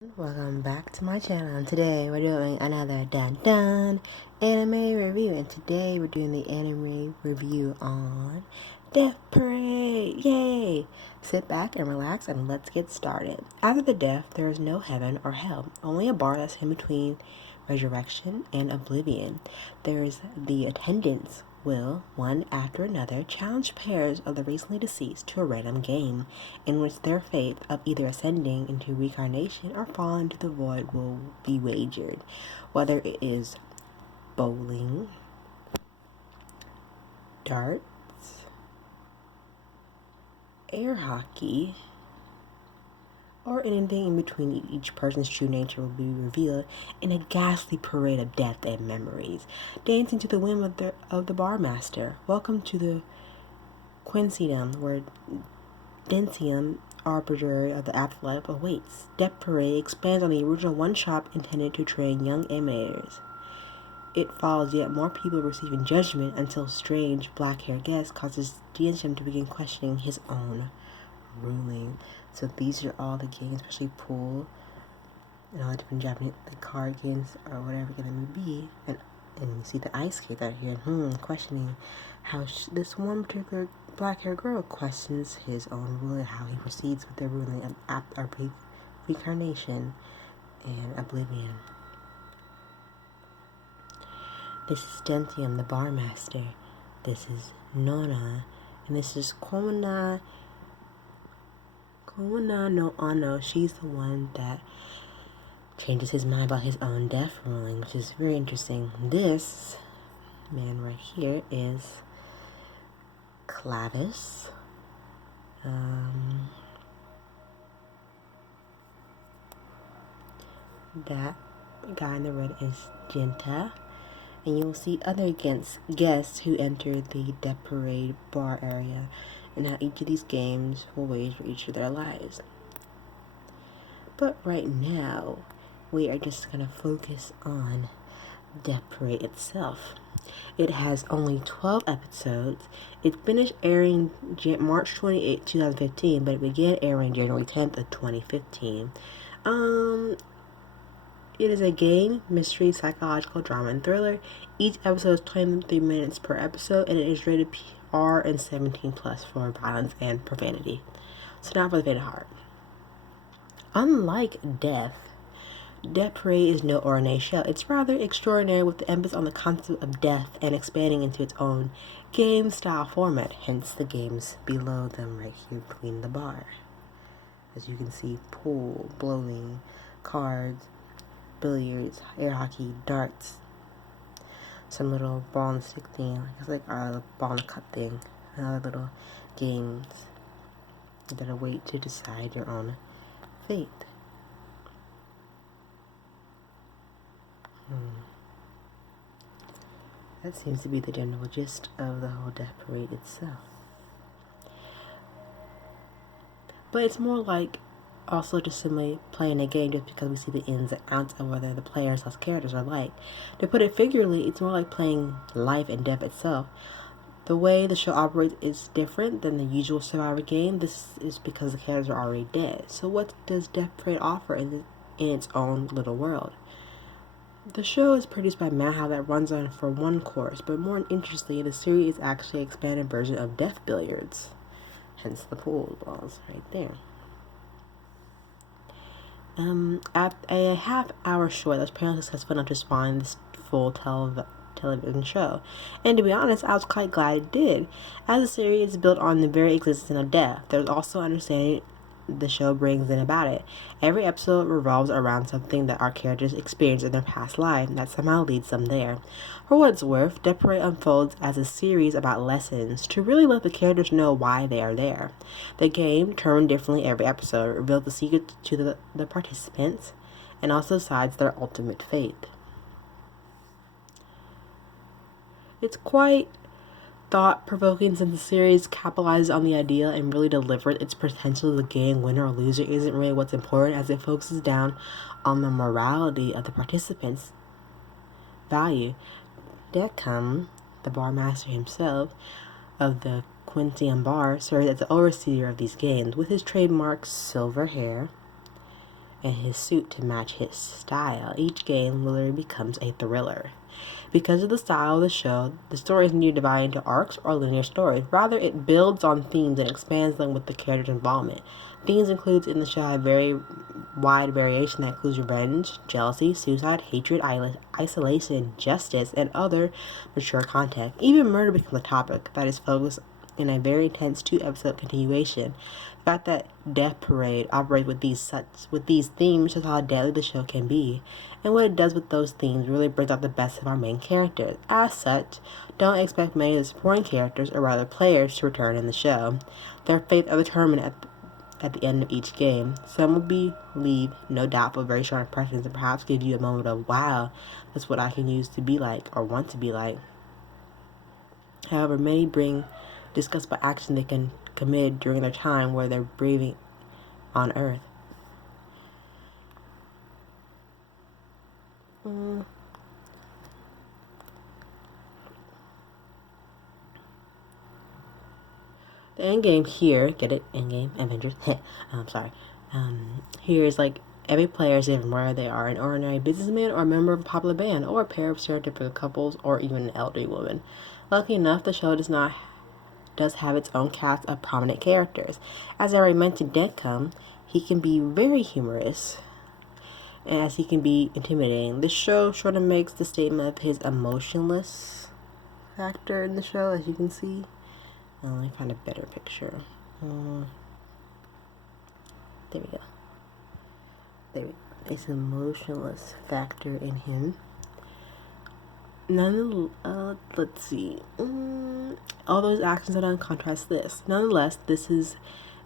Welcome back to my channel, and today we're doing another anime review, and today we're doing the anime review on Death Parade. Yay! Sit back and relax and let's get started. After the death, there is no heaven or hell, only a bar that's in between resurrection and oblivion. There's the attendants will, one after another, challenge pairs of the recently deceased to a random game, in which their fate of either ascending into reincarnation or falling into the void will be wagered. Whether it is bowling, darts, air hockey, or anything in between, each person's true nature will be revealed in a ghastly parade of death and memories, dancing to the whim of the barmaster. Welcome to the Quincidum, where Dentium, arbiter of the afterlife, awaits. Death Parade expands on the original one-shot intended to train young animators. It follows yet more people receiving judgment until strange black-haired guest causes Dentium to begin questioning his own ruling. So these are all the games, especially pool and all the different Japanese card games or whatever it's going to be. And you see the ice skate out here, questioning how this one particular black-haired girl questions his own ruling, how he proceeds with their ruling of reincarnation and oblivion. This is Dentium, the barmaster. This is Nona, and this is Komuna no Ano. She's the one that changes his mind about his own death ruling, which is very interesting. This man right here is Clavis. That guy in the red is Jinta. And you'll see other guests who enter the Death Parade bar area, and how each of these games will wage for each of their lives. But right now, we are just going to focus on Death Parade itself. It has only 12 episodes. It finished airing March 28, 2015, but it began airing January 10th of 2015. It is a game, mystery, psychological drama, and thriller. Each episode is 23 minutes per episode, and it is rated R and 17 plus for violence and profanity. So not for the faint of heart. Unlike Death Parade is no ordinary show. It's rather extraordinary, with the emphasis on the concept of death and expanding into its own game-style format, hence the games below them right here between the bar. As you can see, pool, bowling, cards, billiards, air hockey, darts, some little ball and stick thing, it's like a ball and cup thing, and other little games that await to decide your own fate. That seems to be the general gist of the whole Death Parade itself. But it's more like also just simply playing a game just because we see the ins and outs of whether the players as characters are like. To put it figuratively, it's more like playing life and death itself. The way the show operates is different than the usual Survivor game. This is because the characters are already dead. So what does Death Parade offer in its own little world? The show is produced by Madhouse that runs on for one course, but more interestingly, the series is actually an expanded version of Death Billiards, hence the pool balls right there. At a half-hour short, that's apparently successful enough to spawn this full television show. And to be honest, I was quite glad it did, as the series is built on the very existence of death. There's also understanding the show brings in about it. Every episode revolves around something that our characters experience in their past life, and that somehow leads them there. For what it's worth, Death Parade unfolds as a series about lessons to really let the characters know why they are there. The game, termed differently every episode, reveals the secret to the participants, and also decides their ultimate fate. It's quite thought-provoking, since the series capitalizes on the idea and really delivers its potential. The game, winner or loser, isn't really what's important, as it focuses down on the morality of the participants' value. Deckham, the barmaster himself of the Quintian bar, serves as the overseer of these games. With his trademark silver hair and his suit to match his style. Each game literally becomes a thriller. Because of the style of the show, the story is neither divided into arcs or linear stories. Rather, it builds on themes and expands them with the character's involvement. Themes included in the show have very wide variation that includes revenge, jealousy, suicide, hatred, isolation, justice, and other mature content. Even murder becomes a topic that is focused in a very intense 2-episode continuation. The fact that Death Parade operates with these themes shows how deadly the show can be, and what it does with those themes really brings out the best of our main characters. As such, don't expect many of the supporting characters, or rather players, to return in the show. Their fates are determined at the end of each game. Some will leave no doubt but very strong impressions and perhaps give you a moment of, wow, that's what I can use to be like or want to be like. However, many bring disgust by action they can commit during their time where they're breathing on Earth. The end game here, get it? End game, Avengers. Sorry. Here is like every player is different, whether they are an ordinary businessman or a member of a popular band, or a pair of stereotypical couples, or even an elderly woman. Luckily enough, the show does have its own cast of prominent characters. As I already mentioned, Deadcom, he can be very humorous, as he can be intimidating. This show sort of makes the statement of his emotionless factor in the show, as you can see. Let me find a better picture. There we go. It's an emotionless factor in him. Let's see. All those actions are done contrast this. Nonetheless, this is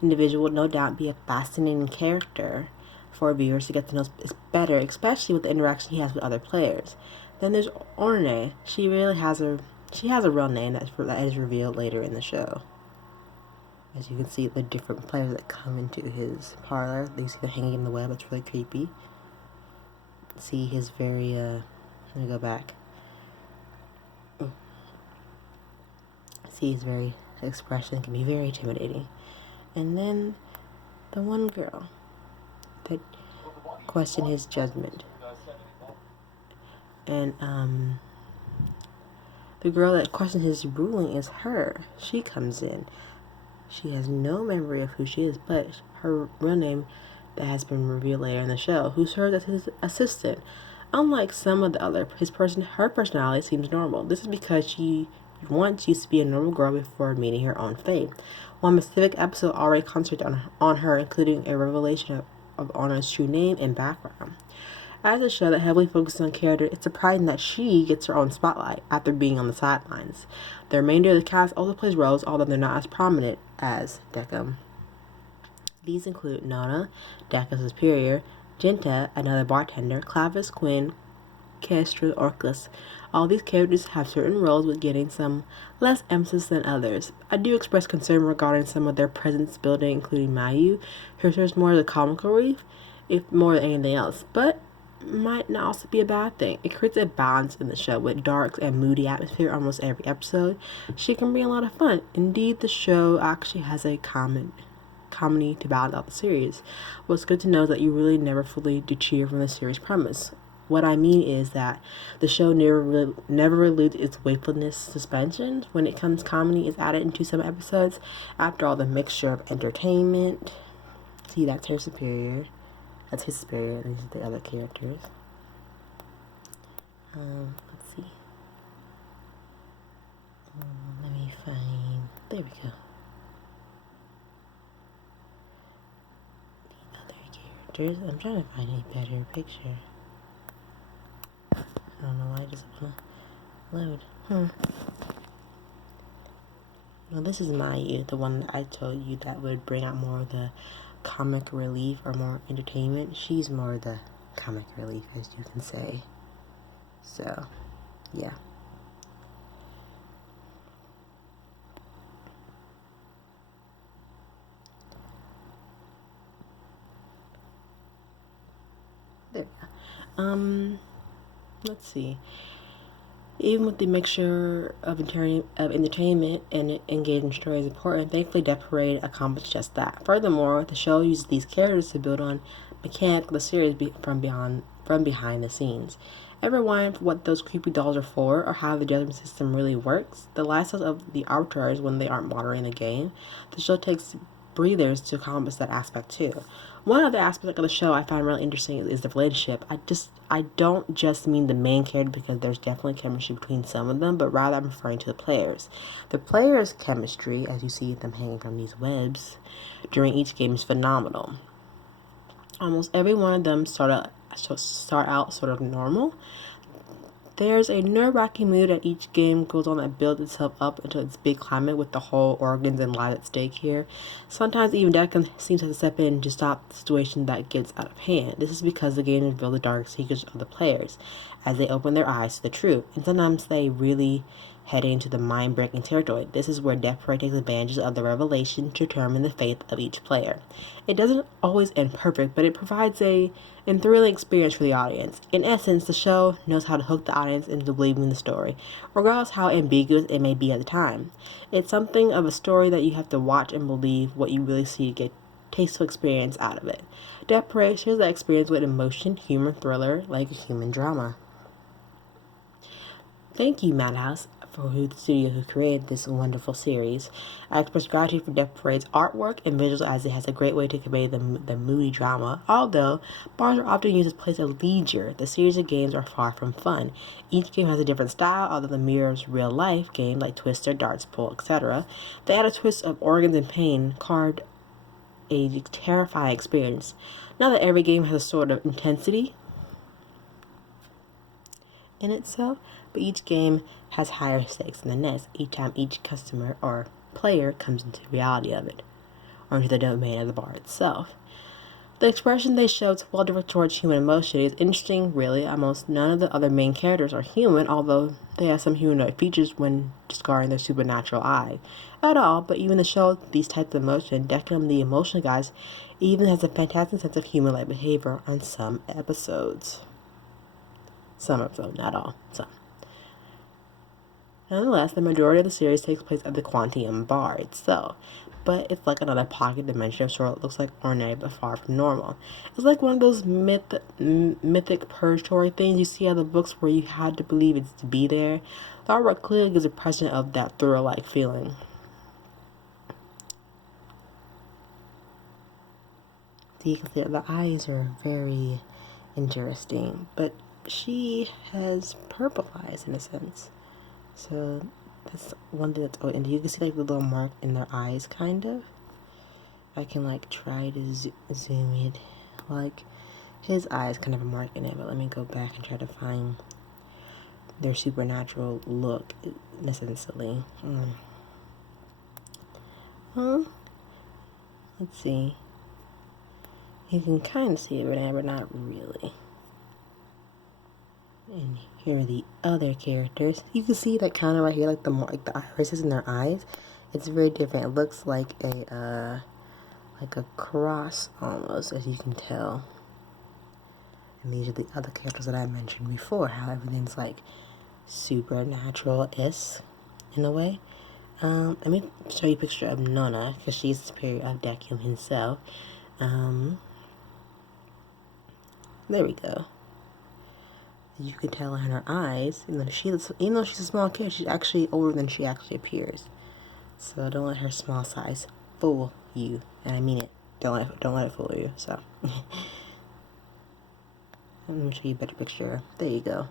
individual would no doubt be a fascinating character for viewers to get to know better, especially with the interaction he has with other players. Then there's Orne. She has a real name that is revealed later in the show. As you can see, the different players that come into his parlor. You see they're hanging in the web. It's really creepy. See his very, let me go back. See his very expression can be very intimidating. And then the one girl that questioned his judgment. And, the girl that questioned his ruling is her. She comes in. She has no memory of who she is, but her real name that has been revealed later in the show, who serves as his assistant. Unlike some of the other, her personality seems normal. This is because she once used to be a normal girl before meeting her own fate. One specific episode already concentrated on her, including a revelation of Anna's true name and background. As a show that heavily focuses on character, it's surprising that she gets her own spotlight after being on the sidelines. The remainder of the cast also plays roles, although they're not as prominent as Decca. These include Nana, Decca's superior, Jinta, another bartender, Clavis, Quinn, Kestra, Orcus. All these characters have certain roles with getting some less emphasis than others. I do express concern regarding some of their presence building, including Mayu, who serves more as a comical relief, if more than anything else, but might not also be a bad thing. It creates a balance in the show with dark and moody atmosphere almost every episode. She can bring a lot of fun. Indeed, the show actually has a comedy to balance out the series. What's good to know is that you really never fully deter from the series premise. What I mean is that the show never eludes its wakefulness suspensions. When it comes comedy is added into some episodes. After all, the mixture of entertainment. See, that's her superior. That's his superior, and these are the other characters. Let's see. Let me find. There we go. The other characters. I'm trying to find a better picture. I don't know why it doesn't want to load. Well, this is Mayu, the one that I told you that would bring out more of the comic relief or more entertainment. She's more the comic relief, as you can say. So, yeah. There we go. Let's see. Even with the mixture of entertainment and engaging story is important, thankfully Death Parade accomplished just that. Furthermore, the show uses these characters to build on mechanics of the series from behind the scenes. Ever wondered what those creepy dolls are for, or how the judgment system really works? The lifestyles of the arbiters when they aren't monitoring the game. The show takes breathers to accomplish that aspect too. One other aspect of the show I find really interesting is the relationship. I don't just mean the main character, because there's definitely chemistry between some of them, but rather I'm referring to the players. The players' chemistry, as you see them hanging from these webs during each game, is phenomenal. Almost every one of them start out sort of normal. There's a nerve-wracking mood that each game goes on that builds itself up into its big climate with the whole organs and lives at stake here. Sometimes even Deckon seems to have to step in to stop the situation that gets out of hand. This is because the game reveals the dark secrets of the players as they open their eyes to the truth, and sometimes they really head into the mind-breaking territory. This is where Death Parade takes advantage of the revelation to determine the fate of each player. It doesn't always end perfect, but it provides a thrilling experience for the audience. In essence, the show knows how to hook the audience into believing the story, regardless how ambiguous it may be at the time. It's something of a story that you have to watch and believe what you really see to get tasteful experience out of it. Death Parade shares that experience with emotion, humor, thriller, like a human drama. Thank you, Madhouse, for the studio who created this wonderful series. I express gratitude for Death Parade's artwork and visuals, as it has a great way to convey the moody drama. Although bars are often used as a place of leisure, the series of games are far from fun. Each game has a different style, although the mirrors real-life game like Twister, Darts, Pool, etc. They add a twist of organs and pain, carved a terrifying experience. Not that every game has a sort of intensity in itself, but each game has higher stakes than the next each time each customer or player comes into the reality of it, or into the domain of the bar itself. The expression they show well towards human emotion is interesting, really. Almost none of the other main characters are human, although they have some humanoid features when discarding their supernatural eye at all. But even the show these types of emotion, Declan the emotional guys even has a fantastic sense of human-like behavior on some episodes. Some episodes, not all, some. Nonetheless, the majority of the series takes place at the Quantium Bar itself, but it's like another pocket dimension of sort of looks like ordinary but far from normal. It's like one of those mythic purgatory things you see out of the books where you had to believe it's to be there. The artwork clearly gives a impression of that thrill-like feeling. The eyes are very interesting, but she has purple eyes in a sense. So that's one thing that's and you can see like the little mark in their eyes, kind of. I can like try to zoom it. Like his eyes kind of a mark in it, but let me go back and try to find their supernatural look essentially. Let's see. You can kind of see it right now, but not really. And here are the other characters. You can see that kind of right here, like the irises in their eyes. It's very different. It looks like a cross almost, as you can tell. And these are the other characters that I mentioned before. How everything's like supernatural-esque in a way. Let me show you a picture of Nona, because she's the superior of Deku himself. There we go. You can tell in her eyes, even though she's a small character, she's actually older than she actually appears. So don't let her small size fool you, and I mean it. Don't let it fool you. So let me show you a better picture. There you go.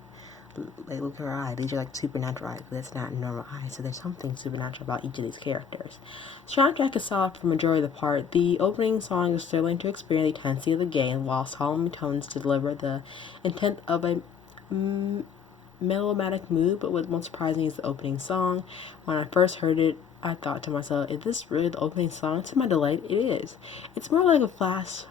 Like, look at her eye. These are like supernatural eyes. That's not normal eyes. So there's something supernatural about each of these characters. Soundtrack is soft for the majority of the part. The opening song is thrilling to experience the intensity of the game, while solemn tones to deliver the intent of a melodramatic mood. But what's most surprising is the opening song. When I first heard it, I thought to myself, is this really the opening song? To my delight, it is. It's more like a false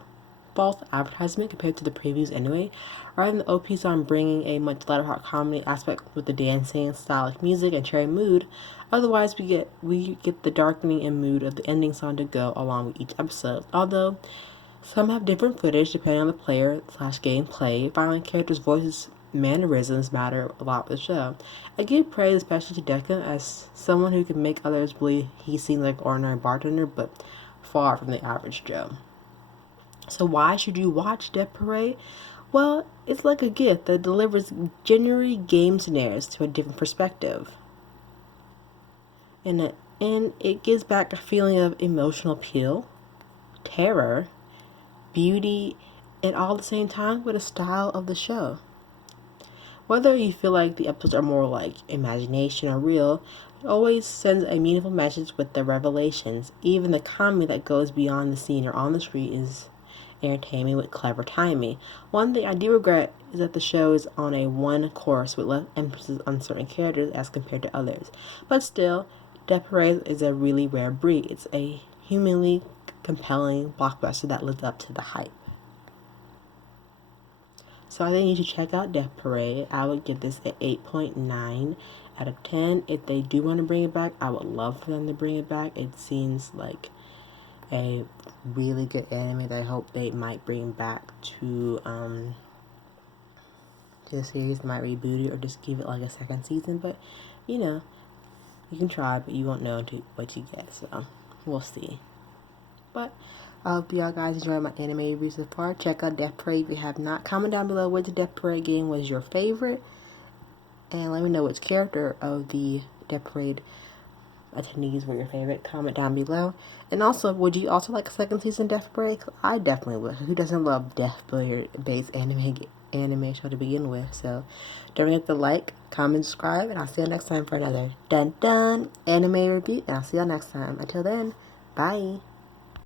advertisement compared to the previews anyway. Rather than the OP song bringing a much lighter heart comedy aspect with the dancing, stylish music, and cheery mood, otherwise we get the darkening and mood of the ending song to go along with each episode. Although some have different footage depending on the player /gameplay, finding characters' voices mannerisms matter a lot with the show. I give praise especially to Deca as someone who can make others believe he seems like an ordinary bartender, but far from the average Joe. So why should you watch Death Parade? Well, it's like a gift that delivers genuine game scenarios to a different perspective. And it gives back a feeling of emotional appeal, terror, beauty, and all at the same time with the style of the show. Whether you feel like the episodes are more like imagination or real, it always sends a meaningful message with the revelations. Even the comedy that goes beyond the scene or on the street is entertaining with clever timing. One thing I do regret is that the show is on a one course with less emphasis on certain characters as compared to others. But still, Death Parade is a really rare breed. It's a humanly compelling blockbuster that lives up to the hype. So I think you should check out Death Parade. I would give this an 8.9 out of 10. If they do want to bring it back, I would love for them to bring it back. It seems like a really good anime that I hope they might bring back to the series. Might reboot it or just give it like a second season. But, you know, you can try, but you won't know until what you get. So, we'll see. But I hope y'all guys enjoyed my anime review so far. Check out Death Parade if you have not. Comment down below which Death Parade game was your favorite. And let me know which character of the Death Parade attendees were your favorite. Comment down below. And also, would you also like a second season Death Parade? I definitely would. Who doesn't love Death Parade-based anime show to begin with? So don't forget to like, comment, subscribe, and I'll see you next time for another dun dun anime review. And I'll see y'all next time. Until then, bye.